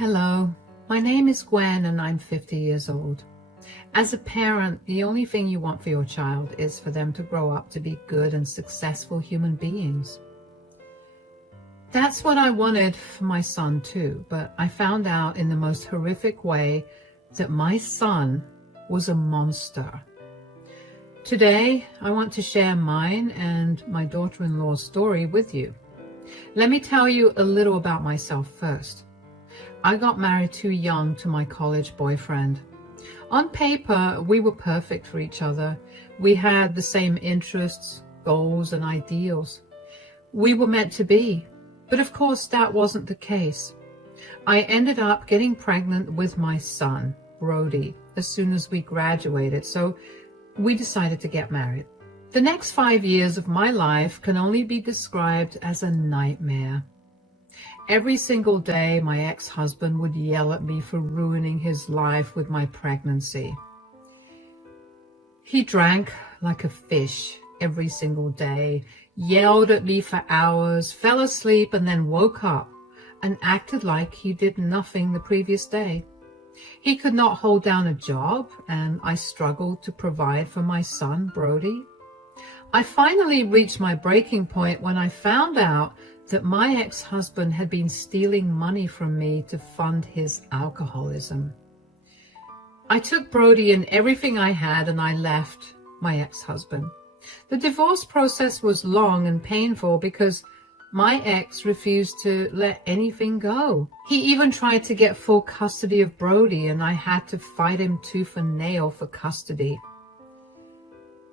Hello, my name is Gwen and I'm 50 years old. As a parent, the only thing you want for your child is for them to grow up to be good and successful human beings. That's what I wanted for my son too, but I found out in the most horrific way that my son was a monster. Today, I want to share mine and my daughter-in-law's story with you. Let me tell you a little about myself first. I got married too young to my college boyfriend. On paper, we were perfect for each other. We had the same interests, goals, and ideals. We were meant to be, but of course that wasn't the case. I ended up getting pregnant with my son, Brody, as soon as we graduated, so we decided to get married. The next 5 years of my life can only be described as a nightmare. Every single day, my ex-husband would yell at me for ruining his life with my pregnancy. He drank like a fish every single day, yelled at me for hours, fell asleep, and then woke up and acted like he did nothing the previous day. He could not hold down a job, and I struggled to provide for my son, Brody. I finally reached my breaking point when I found out that my ex-husband had been stealing money from me to fund his alcoholism. I took Brody and everything I had and I left my ex-husband. The divorce process was long and painful because my ex refused to let anything go. He even tried to get full custody of Brody and I had to fight him tooth and nail for custody.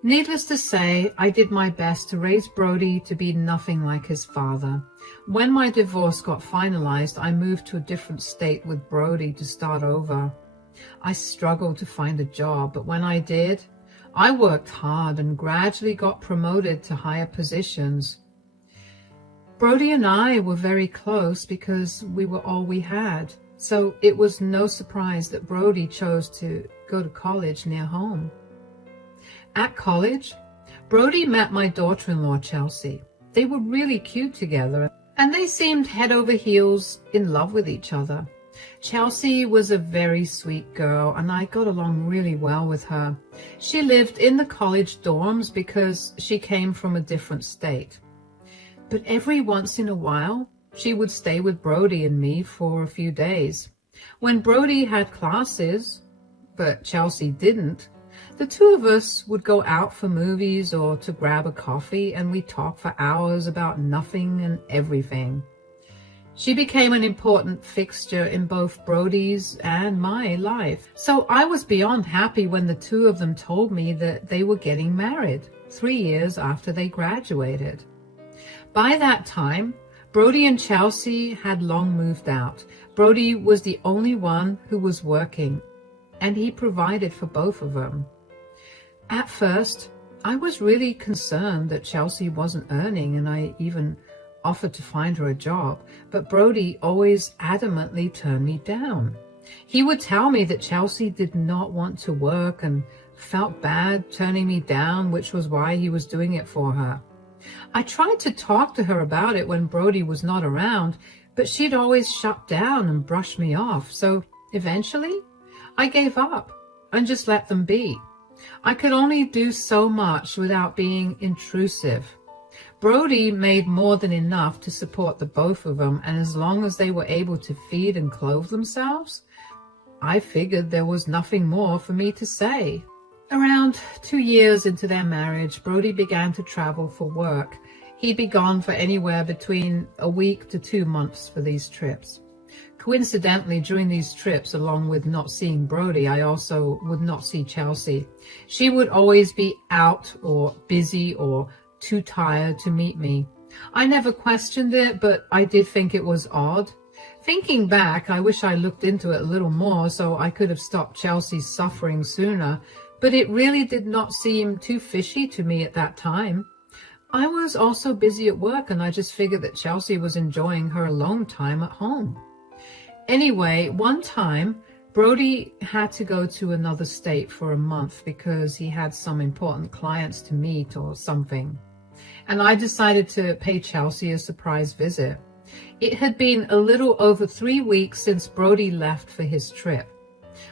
Needless to say, I did my best to raise Brody to be nothing like his father. When my divorce got finalized, I moved to a different state with Brody to start over. I struggled to find a job, but when I did, I worked hard and gradually got promoted to higher positions. Brody and I were very close because we were all we had, so it was no surprise that Brody chose to go to college near home. At college, Brody met my daughter-in-law, Chelsea. They were really cute together, and they seemed head over heels in love with each other. Chelsea was a very sweet girl, and I got along really well with her. She lived in the college dorms because she came from a different state. But every once in a while, she would stay with Brody and me for a few days. When Brody had classes, but Chelsea didn't, the two of us would go out for movies or to grab a coffee, and we'd talk for hours about nothing and everything. She became an important fixture in both Brody's and my life. So I was beyond happy when the two of them told me that they were getting married 3 years after they graduated. By that time, Brody and Chelsea had long moved out. Brody was the only one who was working, and he provided for both of them. At first, I was really concerned that Chelsea wasn't earning, and I even offered to find her a job, but Brody always adamantly turned me down. He would tell me that Chelsea did not want to work and felt bad turning me down, which was why he was doing it for her. I tried to talk to her about it when Brody was not around, but she'd always shut down and brush me off, so eventually I gave up and just let them be. I could only do so much without being intrusive. Brody made more than enough to support the both of them, and as long as they were able to feed and clothe themselves, I figured there was nothing more for me to say. Around 2 years into their marriage, Brody began to travel for work. He'd be gone for anywhere between a week to 2 months for these trips. Coincidentally, during these trips, along with not seeing Brody, I also would not see Chelsea. She would always be out or busy or too tired to meet me. I never questioned it, but I did think it was odd. Thinking back, I wish I looked into it a little more so I could have stopped Chelsea's suffering sooner, but it really did not seem too fishy to me at that time. I was also busy at work, and I just figured that Chelsea was enjoying her alone time at home. Anyway, one time, Brody had to go to another state for a month because he had some important clients to meet or something. And I decided to pay Chelsea a surprise visit. It had been a little over 3 weeks since Brody left for his trip.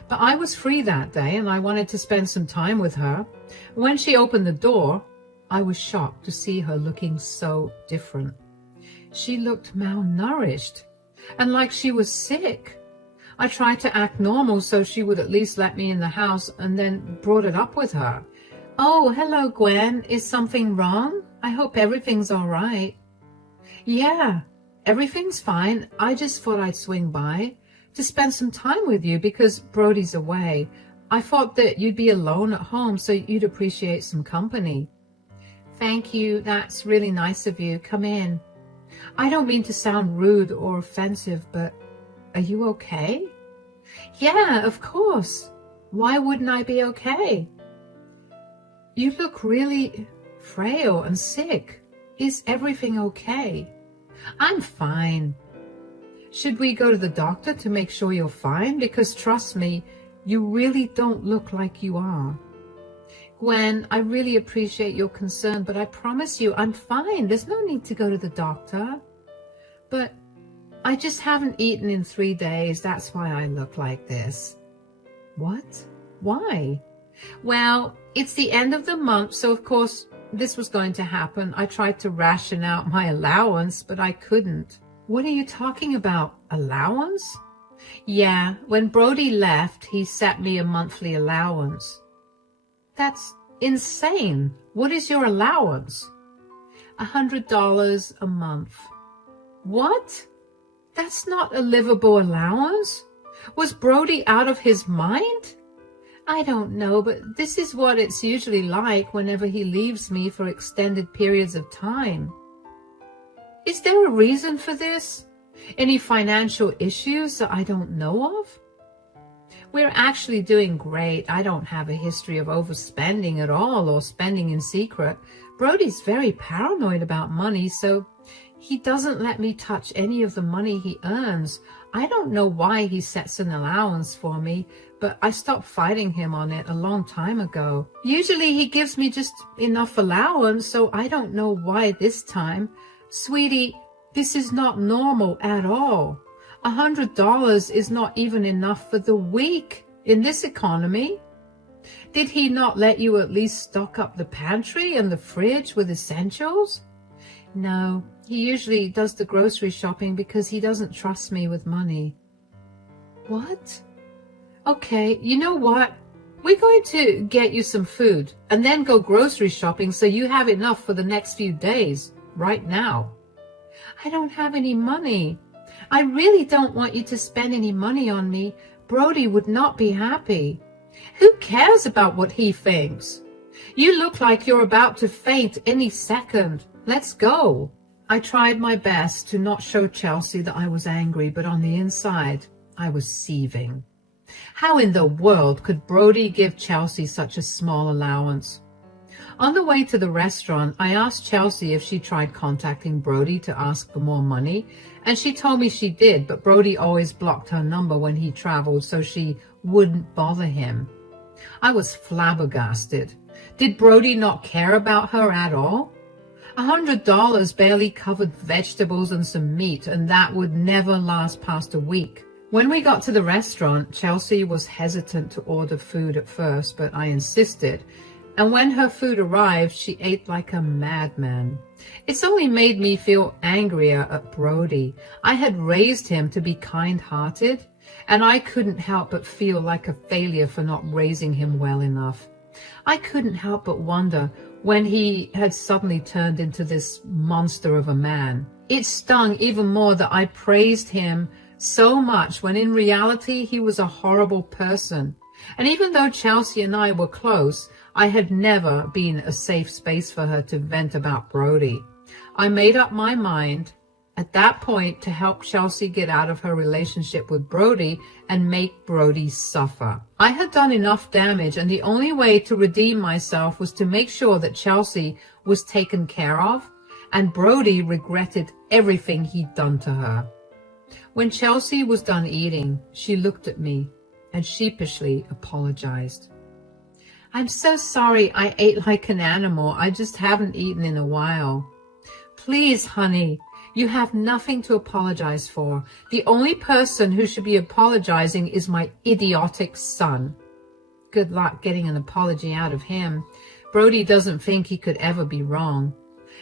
But I was free that day and I wanted to spend some time with her. When she opened the door, I was shocked to see her looking so different. She looked malnourished and like she was sick. I tried to act normal so she would at least let me in the house and then brought it up with her. "Oh, hello, Gwen. Is something wrong? I hope everything's all right." "Yeah, everything's fine. I just thought I'd swing by to spend some time with you because Brody's away. I thought that you'd be alone at home, so you'd appreciate some company." "Thank you. That's really nice of you. Come in. I don't mean to sound rude or offensive, but are you okay?" "Yeah, of course. Why wouldn't I be okay?" "You look really frail and sick. Is everything okay?" "I'm fine." "Should we go to the doctor to make sure you're fine? Because trust me, you really don't look like you are." "Gwen, I really appreciate your concern, but I promise you I'm fine. There's no need to go to the doctor." "But I just haven't eaten in 3 days. That's why I look like this." "What? Why?" "Well, it's the end of the month, so of course this was going to happen. I tried to ration out my allowance, but I couldn't." "What are you talking about? Allowance?" "Yeah, when Brody left, he set me a monthly allowance." "That's insane. What is your allowance?" $100 a month." "What? That's not a livable allowance. Was Brody out of his mind?" "I don't know, but this is what it's usually like whenever he leaves me for extended periods of time." "Is there a reason for this? Any financial issues that I don't know of?" "We're actually doing great. I don't have a history of overspending at all or spending in secret. Brody's very paranoid about money, so he doesn't let me touch any of the money he earns. I don't know why he sets an allowance for me, but I stopped fighting him on it a long time ago. Usually he gives me just enough allowance, so I don't know why this time. Sweetie, this is not normal at all. $100 is not even enough for the week in this economy. Did he not let you at least stock up the pantry and the fridge with essentials?" "No, he usually does the grocery shopping because he doesn't trust me with money." "What? Okay, you know what? We're going to get you some food and then go grocery shopping so you have enough for the next few days, right now." "I don't have any money. I really don't want you to spend any money on me. Brody would not be happy." "Who cares about what he thinks? You look like you're about to faint any second. Let's go." I tried my best to not show Chelsea that I was angry, but on the inside, I was seething. How in the world could Brody give Chelsea such a small allowance? On the way to the restaurant, I asked Chelsea if she tried contacting Brody to ask for more money, and she told me she did, but Brody always blocked her number when he traveled, so she wouldn't bother him. I was flabbergasted. Did Brody not care about her at all? $100 barely covered vegetables and some meat, and that would never last past a week. When we got to the restaurant, Chelsea was hesitant to order food at first, but I insisted, and when her food arrived, she ate like a madman. It's only made me feel angrier at Brody. I had raised him to be kind-hearted, and I couldn't help but feel like a failure for not raising him well enough. I couldn't help but wonder when he had suddenly turned into this monster of a man. It stung even more that I praised him so much when in reality he was a horrible person. And even though Chelsea and I were close, I had never been a safe space for her to vent about Brody. I made up my mind at that point to help Chelsea get out of her relationship with Brody and make Brody suffer. I had done enough damage, and the only way to redeem myself was to make sure that Chelsea was taken care of, and Brody regretted everything he'd done to her. When Chelsea was done eating, she looked at me and sheepishly apologized. "I'm so sorry I ate like an animal. I just haven't eaten in a while." "Please, honey, You have nothing to apologize for. The only person who should be apologizing is my idiotic son. Good luck getting an apology out of him. Brody doesn't think he could ever be wrong.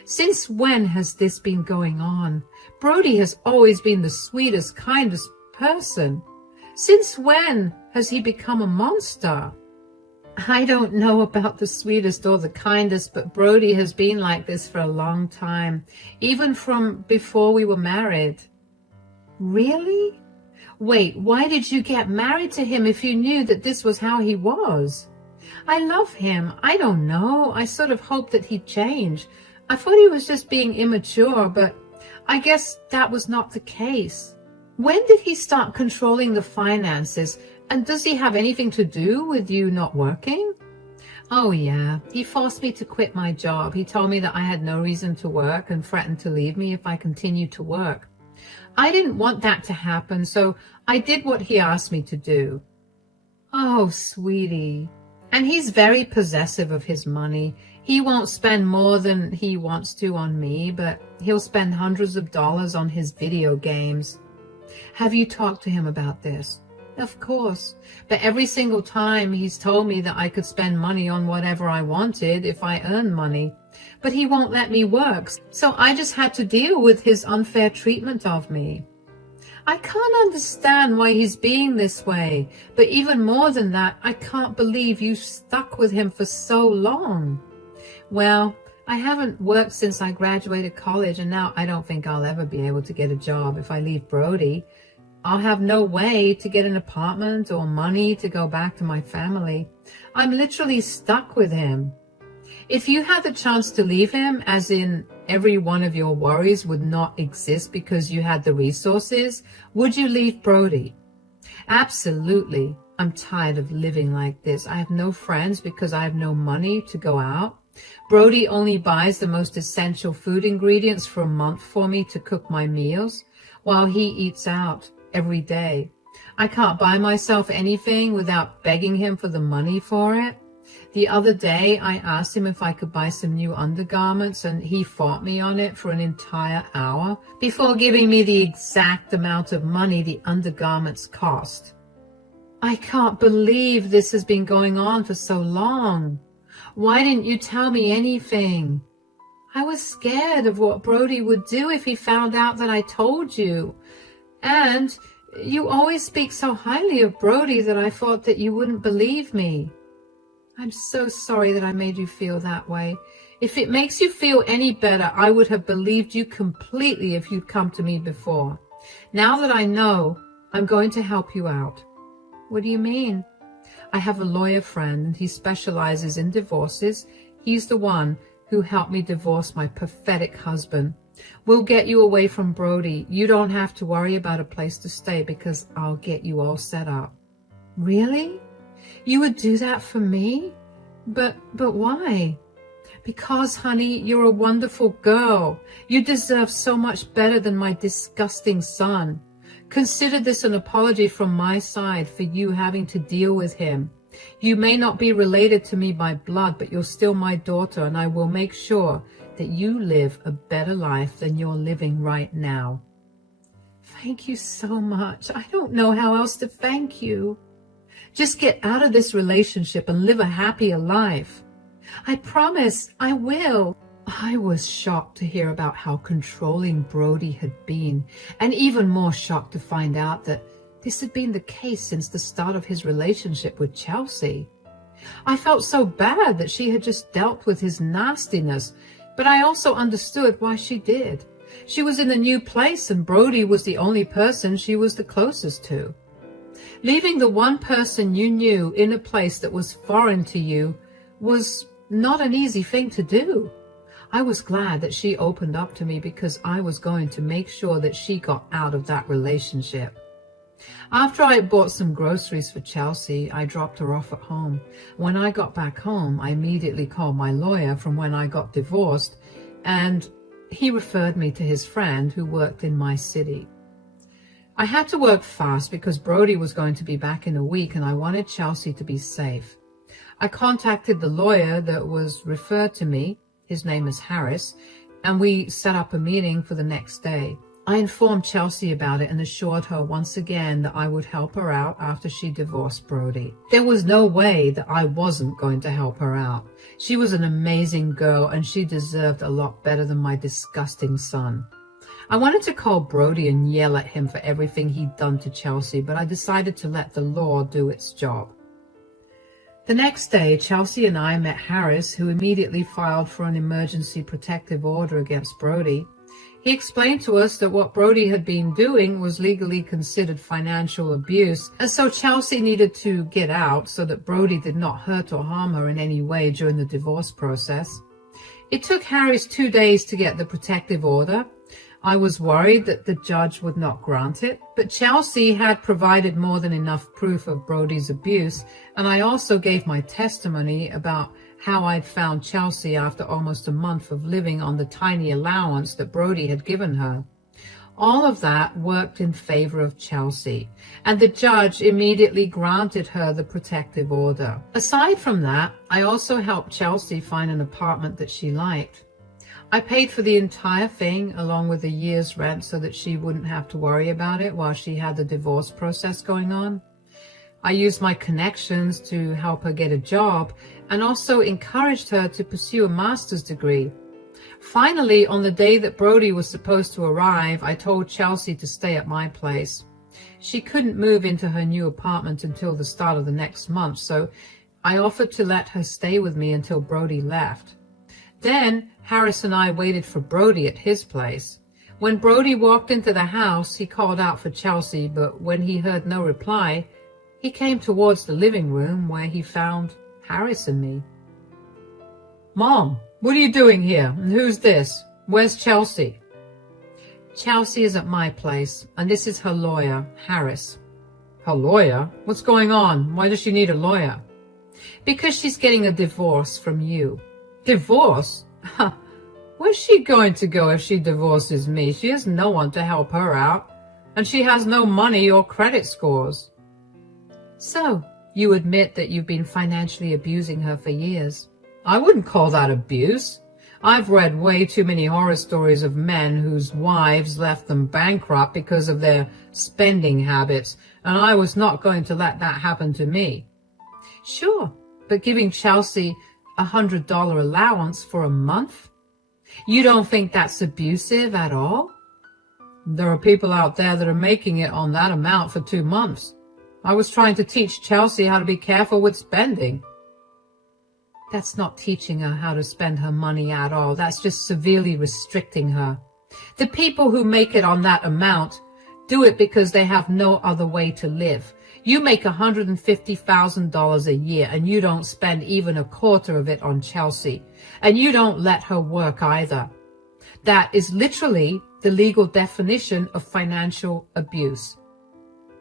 Since when has this been going on? Brody has always been the sweetest, kindest person. Since when has he become a monster? I don't know about the sweetest or the kindest, but Brody has been like this for a long time, even from before we were married. Really? Wait, why did you get married to him if you knew that this was how he was? I love him. I don't know. I sort of hoped that he'd change. I thought he was just being immature, but I guess that was not the case. When did he start controlling the finances? And does he have anything to do with you not working? Oh yeah, he forced me to quit my job. He told me that I had no reason to work and threatened to leave me if I continued to work. I didn't want that to happen, so I did what he asked me to do. Oh, sweetie. And he's very possessive of his money. He won't spend more than he wants to on me, but he'll spend hundreds of dollars on his video games. Have you talked to him about this? Of course, but every single time he's told me that I could spend money on whatever I wanted if I earned money. But he won't let me work, so I just had to deal with his unfair treatment of me. I can't understand why he's being this way, but even more than that, I can't believe you stuck with him for so long. Well, I haven't worked since I graduated college, and now I don't think I'll ever be able to get a job if I leave Brody. I'll have no way to get an apartment or money to go back to my family. I'm literally stuck with him. If you had the chance to leave him, as in every one of your worries would not exist because you had the resources, would you leave Brody? Absolutely. I'm tired of living like this. I have no friends because I have no money to go out. Brody only buys the most essential food ingredients for a month for me to cook my meals, while he eats out every day. I can't buy myself anything without begging him for the money for it. The other day, I asked him if I could buy some new undergarments, and he fought me on it for an entire hour before giving me the exact amount of money the undergarments cost. I can't believe this has been going on for so long. Why didn't you tell me anything? I was scared of what Brody would do if he found out that I told you. And you always speak so highly of Brody that I thought that you wouldn't believe me. I'm so sorry that I made you feel that way. If it makes you feel any better, I would have believed you completely if you'd come to me before. Now that I know, I'm going to help you out. What do you mean? I have a lawyer friend, and he specializes in divorces. He's the one who helped me divorce my pathetic husband. We'll get you away from Brody. You don't have to worry about a place to stay because I'll get you all set up. Really? You would do that for me? But why? Because, honey, you're a wonderful girl. You deserve so much better than my disgusting son. Consider this an apology from my side for you having to deal with him. You may not be related to me by blood, but you're still my daughter, and I will make sure that you live a better life than you're living right now. Thank you so much. I don't know how else to thank you. Just get out of this relationship and live a happier life. I promise I will. I was shocked to hear about how controlling Brody had been, and even more shocked to find out that this had been the case since the start of his relationship with Chelsea. I felt so bad that she had just dealt with his nastiness, but I also understood why she did. She was in a new place, and Brody was the only person she was the closest to. Leaving the one person you knew in a place that was foreign to you was not an easy thing to do. I was glad that she opened up to me because I was going to make sure that she got out of that relationship. After I bought some groceries for Chelsea, I dropped her off at home. When I got back home, I immediately called my lawyer from when I got divorced, and he referred me to his friend who worked in my city. I had to work fast because Brody was going to be back in a week, and I wanted Chelsea to be safe. I contacted the lawyer that was referred to me. His name is Harris, and we set up a meeting for the next day. I informed Chelsea about it and assured her once again that I would help her out after she divorced Brody. There was no way that I wasn't going to help her out. She was an amazing girl and she deserved a lot better than my disgusting son. I wanted to call Brody and yell at him for everything he'd done to Chelsea, but I decided to let the law do its job. The next day, Chelsea and I met Harris, who immediately filed for an emergency protective order against Brody. He explained to us that what Brody had been doing was legally considered financial abuse, and so Chelsea needed to get out so that Brody did not hurt or harm her in any way during the divorce process. It took Harris 2 days to get the protective order. I was worried that the judge would not grant it, but Chelsea had provided more than enough proof of Brody's abuse, and I also gave my testimony about how I'd found Chelsea after almost a month of living on the tiny allowance that Brody had given her. All of that worked in favor of Chelsea, and the judge immediately granted her the protective order. Aside from that, I also helped Chelsea find an apartment that she liked. I paid for the entire thing along with a year's rent so that she wouldn't have to worry about it while she had the divorce process going on. I used my connections to help her get a job and also encouraged her to pursue a master's degree. Finally, on the day that Brody was supposed to arrive, I told Chelsea to stay at my place. She couldn't move into her new apartment until the start of the next month, so I offered to let her stay with me until Brody left. Then Harris and I waited for Brody at his place. When Brody walked into the house, he called out for Chelsea, but when he heard no reply, he came towards the living room where he found Harris and me. "Mom, what are you doing here? And who's this? Where's Chelsea?" "Chelsea is at my place, and this is her lawyer, Harris." "Her lawyer? What's going on? Why does she need a lawyer?" "Because she's getting a divorce from you." "Divorce? Where's she going to go if she divorces me? She has no one to help her out, and she has no money or credit scores." "So, you admit that you've been financially abusing her for years?" "I wouldn't call that abuse. I've read way too many horror stories of men whose wives left them bankrupt because of their spending habits, and I was not going to let that happen to me." "Sure, but giving Chelsea $100 allowance for a month? You don't think that's abusive at all?" "There are people out there that are making it on that amount for 2 months. I was trying to teach Chelsea how to be careful with spending." "That's not teaching her how to spend her money at all. That's just severely restricting her. The people who make it on that amount do it because they have no other way to live. You make $150,000 a year and you don't spend even a quarter of it on Chelsea, and you don't let her work either. That is literally the legal definition of financial abuse."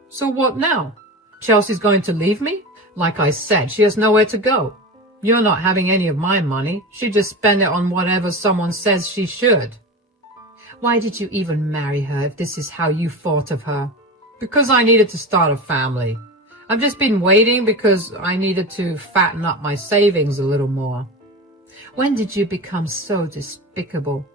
"So what now? Chelsea's going to leave me? Like I said, she has nowhere to go. You're not having any of my money. She just spend it on whatever someone says she should." "Why did you even marry her if this is how you thought of her?" "Because I needed to start a family. I've just been waiting because I needed to fatten up my savings a little more." "When did you become so despicable?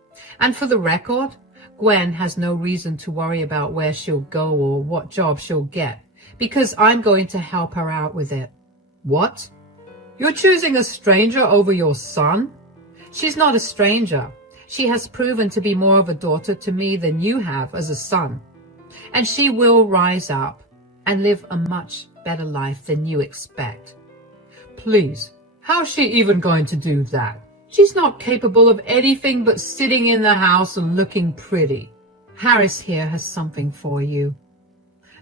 And for the record, Gwen has no reason to worry about where she'll go or what job she'll get, because I'm going to help her out with it." "What? You're choosing a stranger over your son?" "She's not a stranger. She has proven to be more of a daughter to me than you have as a son. And she will rise up and live a much better life than you expect." "Please, how's she even going to do that? She's not capable of anything but sitting in the house and looking pretty." "Harris here has something for you."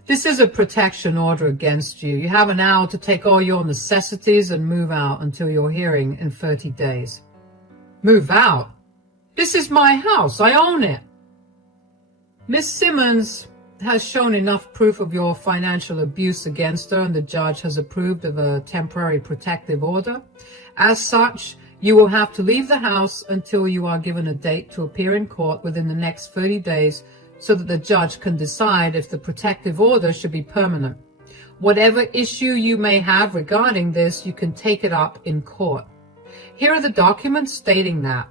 "This is a protection order against you. You have an hour to take all your necessities and move out until your hearing in 30 days. "Move out? This is my house. I own it." "Miss Simmons has shown enough proof of your financial abuse against her, and the judge has approved of a temporary protective order. As such, you will have to leave the house until you are given a date to appear in court within the next 30 days so that the judge can decide if the protective order should be permanent. Whatever issue you may have regarding this, you can take it up in court. Here are the documents stating that.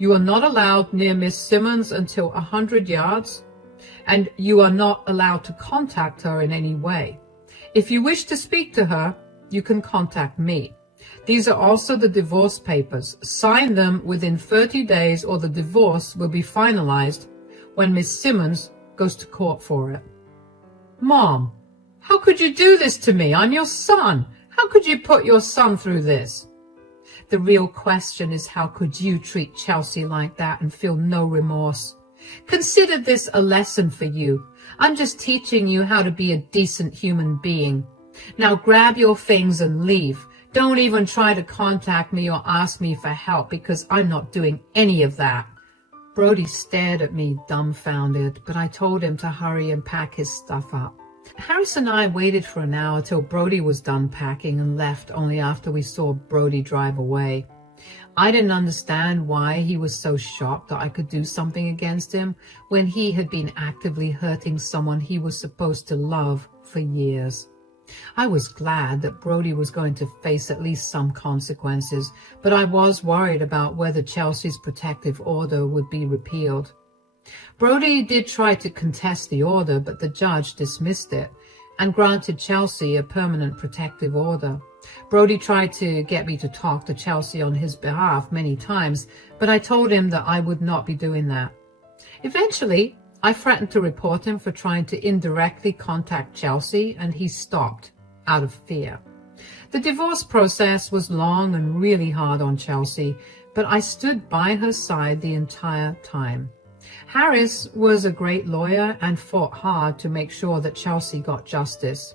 You are not allowed near Miss Simmons until 100 yards, and you are not allowed to contact her in any way. If you wish to speak to her, you can contact me. These are also the divorce papers. Sign them within 30 days or the divorce will be finalized when Miss Simmons goes to court for it. Mom, how could you do this to me? I'm your son. How could you put your son through this? The real question is, how could you treat Chelsea like that and feel no remorse? Consider this a lesson for you. I'm just teaching you how to be a decent human being. Now grab your things and leave. Don't even try to contact me or ask me for help, because I'm not doing any of that. Brody stared at me dumbfounded, but I told him to hurry and pack his stuff up. Harris and I waited for an hour till Brody was done packing and left only after we saw Brody drive away. I didn't understand why he was so shocked that I could do something against him when he had been actively hurting someone he was supposed to love for years. I was glad that Brody was going to face at least some consequences, but I was worried about whether Chelsea's protective order would be repealed. Brody did try to contest the order, but the judge dismissed it and granted Chelsea a permanent protective order. Brody tried to get me to talk to Chelsea on his behalf many times, but I told him that I would not be doing that. Eventually, I threatened to report him for trying to indirectly contact Chelsea, and he stopped out of fear. The divorce process was long and really hard on Chelsea, but I stood by her side the entire time. Harris was a great lawyer and fought hard to make sure that Chelsea got justice.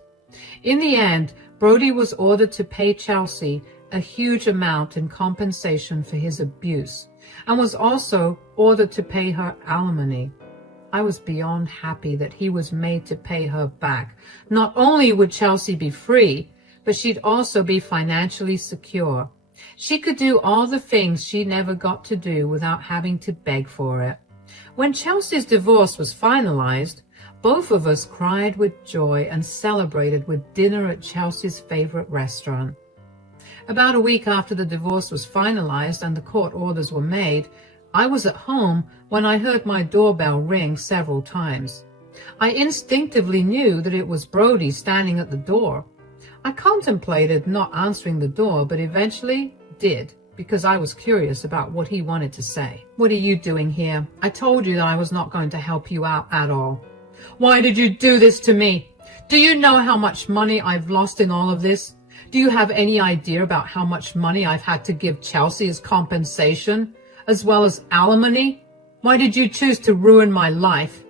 In the end, Brody was ordered to pay Chelsea a huge amount in compensation for his abuse, and was also ordered to pay her alimony. I was beyond happy that he was made to pay her back. Not only would Chelsea be free, but she'd also be financially secure. She could do all the things she never got to do without having to beg for it. When Chelsea's divorce was finalized, both of us cried with joy and celebrated with dinner at Chelsea's favorite restaurant. About a week after the divorce was finalized and the court orders were made, I was at home when I heard my doorbell ring several times. I instinctively knew that it was Brody standing at the door. I contemplated not answering the door, but eventually did, because I was curious about what he wanted to say. "What are you doing here? I told you that I was not going to help you out at all." "Why did you do this to me? Do you know how much money I've lost in all of this? Do you have any idea about how much money I've had to give Chelsea as compensation, as well as alimony? Why did you choose to ruin my life?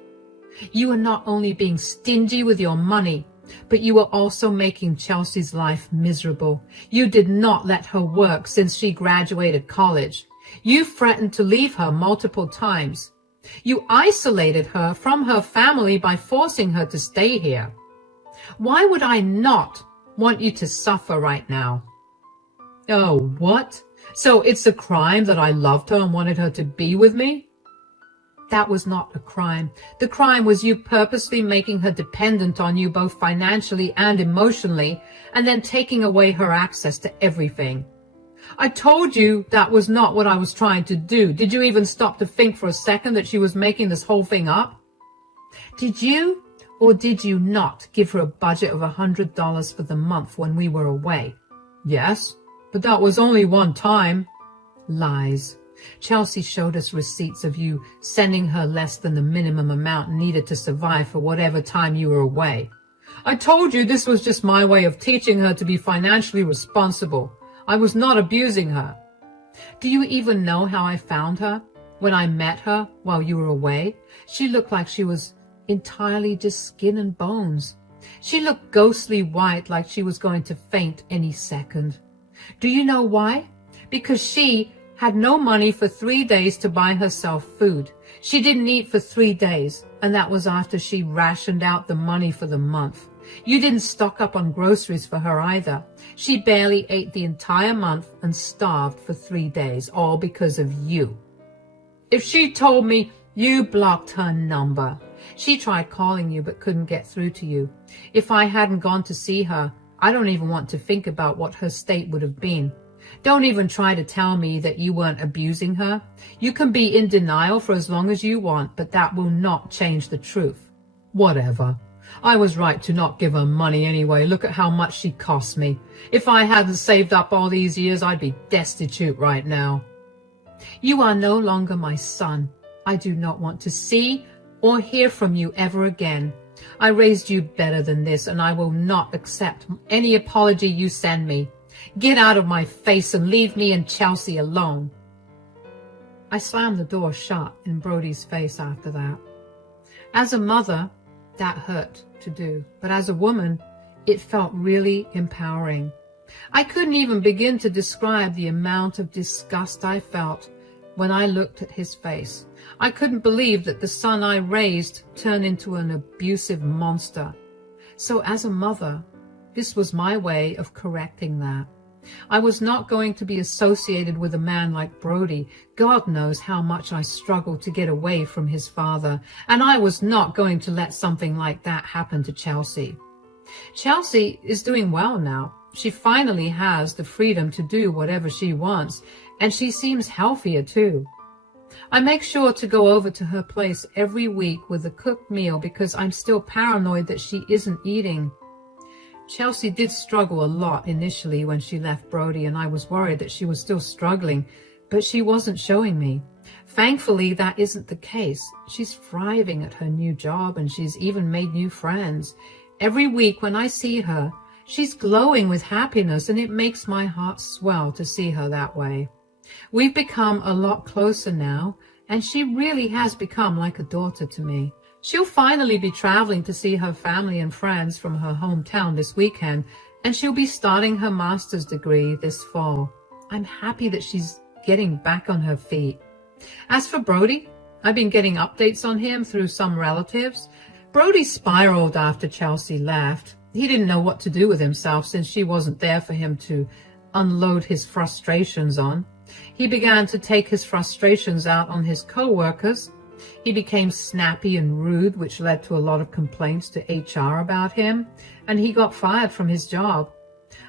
You are not only being stingy with your money, but you are also making Chelsea's life miserable. You did not let her work since she graduated college. You threatened to leave her multiple times. You isolated her from her family by forcing her to stay here. Why would I not want you to suffer right now?" "Oh, what? So it's a crime that I loved her and wanted her to be with me?" "That was not a crime. The crime was you purposely making her dependent on you both financially and emotionally, and then taking away her access to everything." "I told you that was not what I was trying to do. Did you even stop to think for a second that she was making this whole thing up?" "Did you or did you not give her a budget of $100 for the month when we were away?" "Yes, but that was only one time." "Lies. Chelsea showed us receipts of you sending her less than the minimum amount needed to survive for whatever time you were away." "I told you this was just my way of teaching her to be financially responsible. I was not abusing her." "Do you even know how I found her? When I met her while you were away, she looked like she was entirely just skin and bones. She looked ghostly white, like she was going to faint any second. Do you know why? Because she had no money for 3 days to buy herself food. She didn't eat for 3 days, and that was after she rationed out the money for the month. You didn't stock up on groceries for her either. She barely ate the entire month and starved for 3 days, all because of you. If she told me you blocked her number. She tried calling you but couldn't get through to you. If I hadn't gone to see her, I don't even want to think about what her state would have been. Don't even try to tell me that you weren't abusing her. You can be in denial for as long as you want, but that will not change the truth. Whatever. I was right to not give her money anyway. Look at how much she cost me. If I hadn't saved up all these years, I'd be destitute right now. You are no longer my son. I do not want to see or hear from you ever again. I raised you better than this, and I will not accept any apology you send me. Get out of my face and leave me and Chelsea alone. I slammed the door shut in Brody's face after that. As a mother, that hurt to do, but as a woman, it felt really empowering. I couldn't even begin to describe the amount of disgust I felt when I looked at his face. I couldn't believe that the son I raised turned into an abusive monster. So as a mother, this was my way of correcting that. I was not going to be associated with a man like Brody. God knows how much I struggled to get away from his father, and I was not going to let something like that happen to Chelsea. Chelsea is doing well now. She finally has the freedom to do whatever she wants, and she seems healthier too. I make sure to go over to her place every week with a cooked meal because I'm still paranoid that she isn't eating. Chelsea did struggle a lot initially when she left Brody, and I was worried that she was still struggling, but she wasn't showing me. Thankfully, that isn't the case. She's thriving at her new job, and she's even made new friends. Every week when I see her, she's glowing with happiness, and it makes my heart swell to see her that way. We've become a lot closer now, and she really has become like a daughter to me. She'll finally be traveling to see her family and friends from her hometown this weekend, and she'll be starting her master's degree this fall. I'm happy that she's getting back on her feet. As for Brody, I've been getting updates on him through some relatives. Brody spiraled after Chelsea left. He didn't know what to do with himself since she wasn't there for him to unload his frustrations on. He began to take his frustrations out on his co-workers. He became snappy and rude, which led to a lot of complaints to HR about him, and he got fired from his job.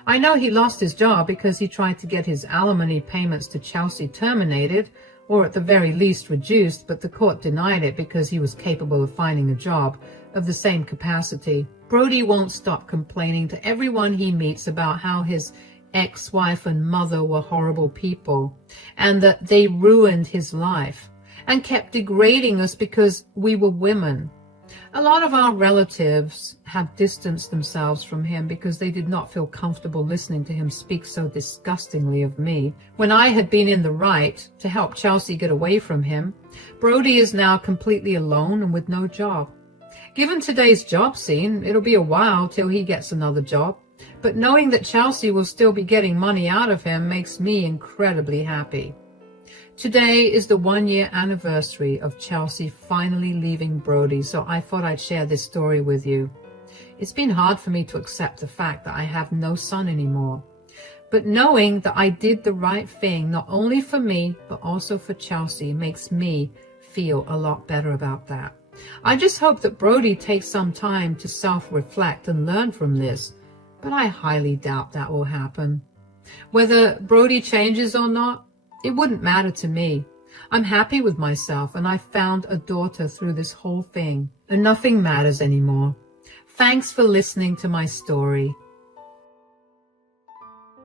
I know he lost his job because he tried to get his alimony payments to Chelsea terminated, or at the very least reduced, but the court denied it because he was capable of finding a job of the same capacity. Brody won't stop complaining to everyone he meets about how his ex-wife and mother were horrible people, and that they ruined his life, and kept degrading us because we were women. A lot of our relatives have distanced themselves from him because they did not feel comfortable listening to him speak so disgustingly of me. When I had been in the right to help Chelsea get away from him, Brody is now completely alone and with no job. Given today's job scene, it'll be a while till he gets another job, but knowing that Chelsea will still be getting money out of him makes me incredibly happy. Today is the 1-year anniversary of Chelsea finally leaving Brody, so I thought I'd share this story with you. It's been hard for me to accept the fact that I have no son anymore, but knowing that I did the right thing, not only for me, but also for Chelsea, makes me feel a lot better about that. I just hope that Brody takes some time to self-reflect and learn from this, but I highly doubt that will happen. Whether Brody changes or not, it wouldn't matter to me. I'm happy with myself, and I found a daughter through this whole thing, and nothing matters anymore. Thanks for listening to my story.